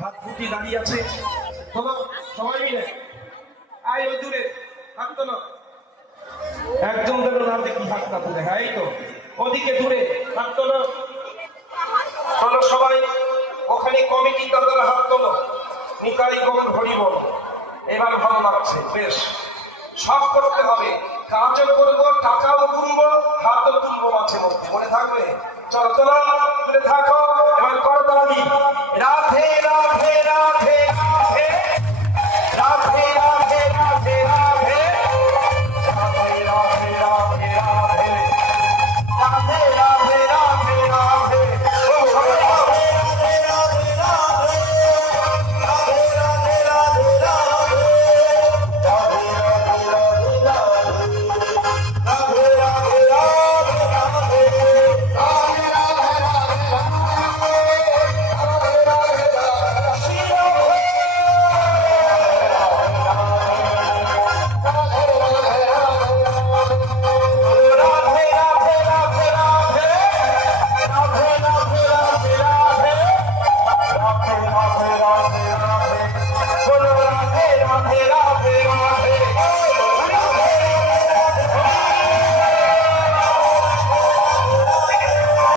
হাত ফুটি দাঁড়িয়ে আছে। তোলো সবাই মিলে, আয় ওই দূরে হাত তোলো। একজন যেন না দেখি হাতটা তুলে, হ্যাঁ এই তো ওদিকে দূরে হাত তোলো। তোলো সবাই, ওখানে কমিটি তাদের হাত তোলো। নিতাই গৌর হরি বল। এবার ভালো লাগছে, বেশ। সব করতে হবে, কাজও করবো, টাকাও তুলবো, হাতও তুলবো মাঝে মধ্যে, মনে থাকবে। চলো তোলো, তুলে থাকো। এবার করতালি,